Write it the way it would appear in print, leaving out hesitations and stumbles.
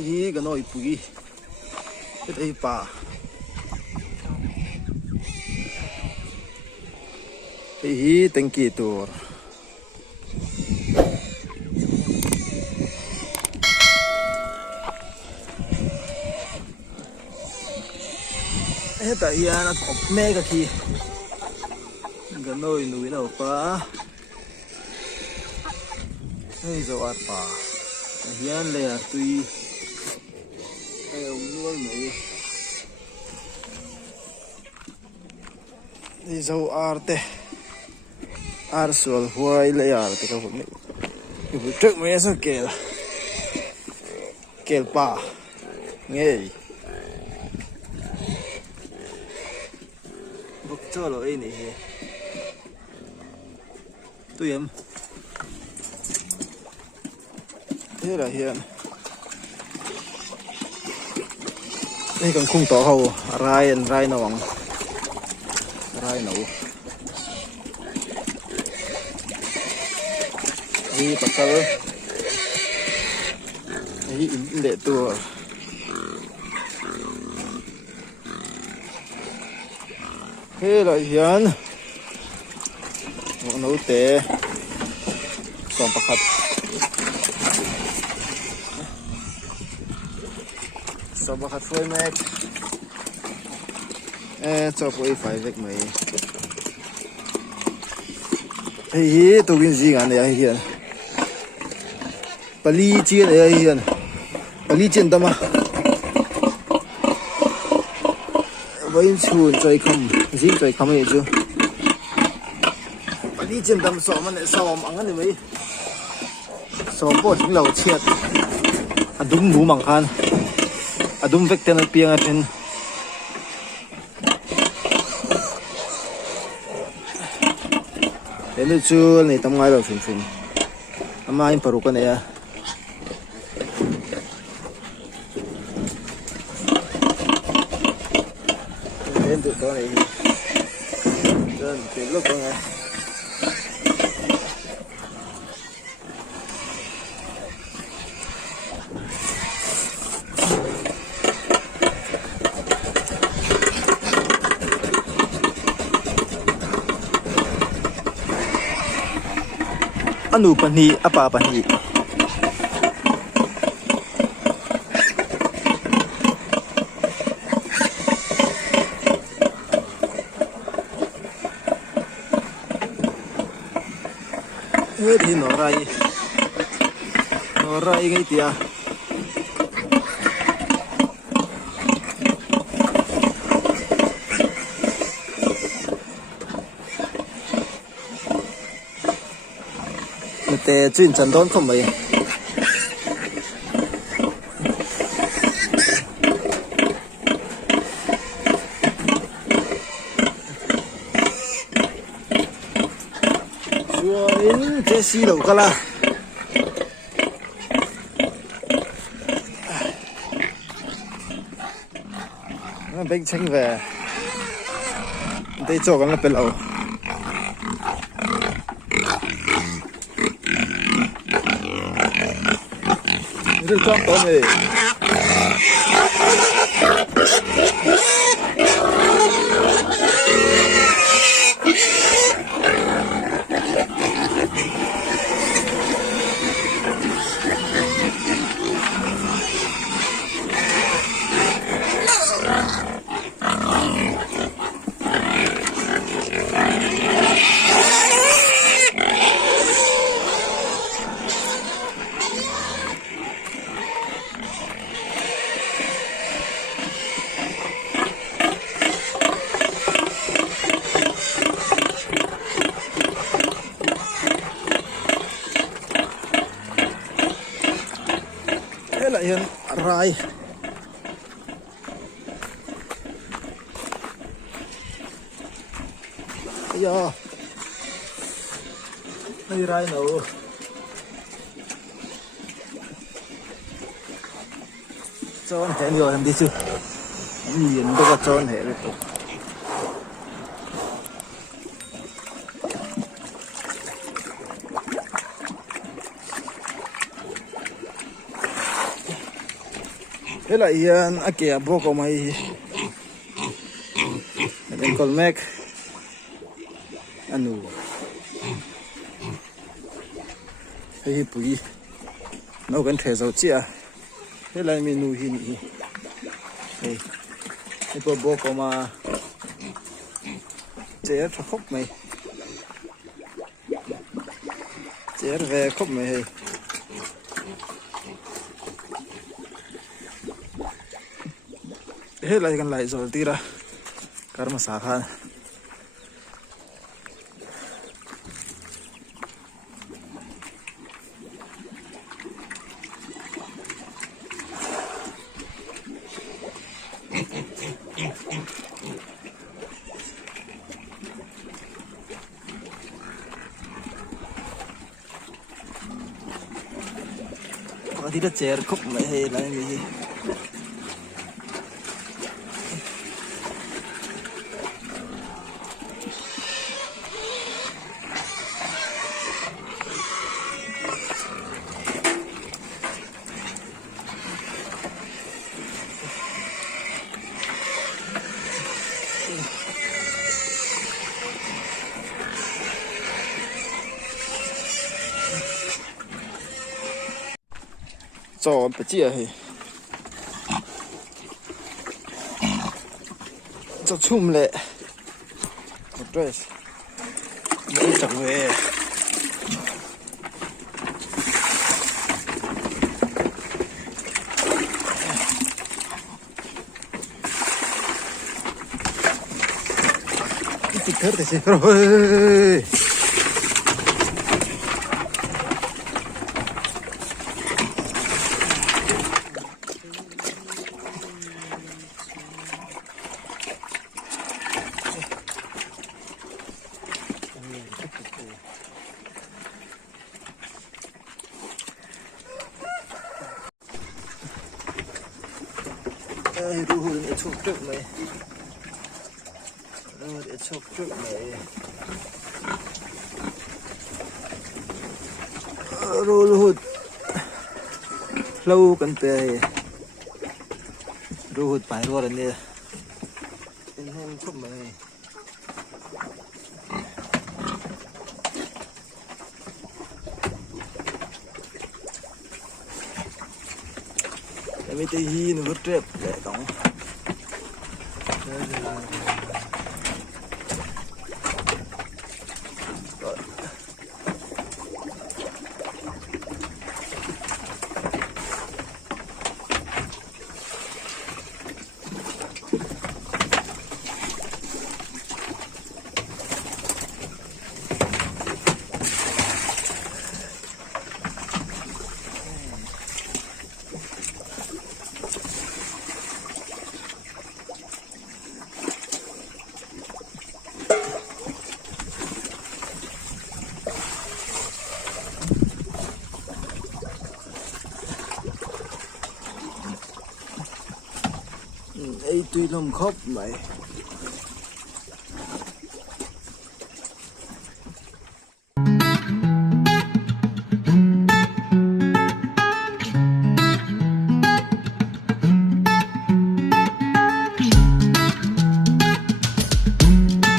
hi cái nồi bùi cái đây bà hi tên kỳ tour tại hiện nó có mẹ cái gì cái nồi núi nào pa hay giờ ăn pa hiện là tùy hay ông nuôi mấy đi dâu arte arsual huay lấy arte cái vụ này cái vụ trước mấy sao kêu pa nghe bốc cho rồi này tụi em thế là hiện đây còn khung tổ hầu rai nó bằng rai nấu đi bắt đầu đi để tua thế là hiện nấu té xong bắt khát xong bắt khát phơi mẹ cho phơi phải việc mấy hey tôi cái gì này hiện Bali chia này hiện Bali trên tâm à với chuồn trời không dính trời không vậy chứ Bali trên tâm sọ mà lại sọ mắng cái này mấy sọ bột những lẩu chiết đúng mũ mảng khan đúng vết tên piang ở trên đến đây chưa này tầm ngay rồi phình tầm mai phải cái này à đến từ đó này đến từ lúc này anu pani apa pani thì nó rai cái tia để chuyển chân đón không mấy đến chế xí đầu cả là nó bánh chanh về đây cho con là bên lầu rất quan tâm này lại hiện rai bây giờ đây rai nấu cho anh thấy nhiều em đi chứ nhìn tôi có cho anh thấy được thế lại kẻ vô của mày bên con mec anu hay bụi nấu gần thể dầu chia thế lại menu hi nhỉ đây cái bộ của mà chế cho khóc mày chế về khóc mày hay thế lại gần lại rồi tí ra karma sakha đi đất chè khúc mày hay là cái gì cho bể chia hay cho chum lệ một dress mới chẳng về ít thở thì rồi ru để chụp trước này để chụp trước này ru lâu cần tề ru phải rồi nè em chụp này mấy tay hi nó vứt trẹp để đóng ấy tuy lông khóc vậy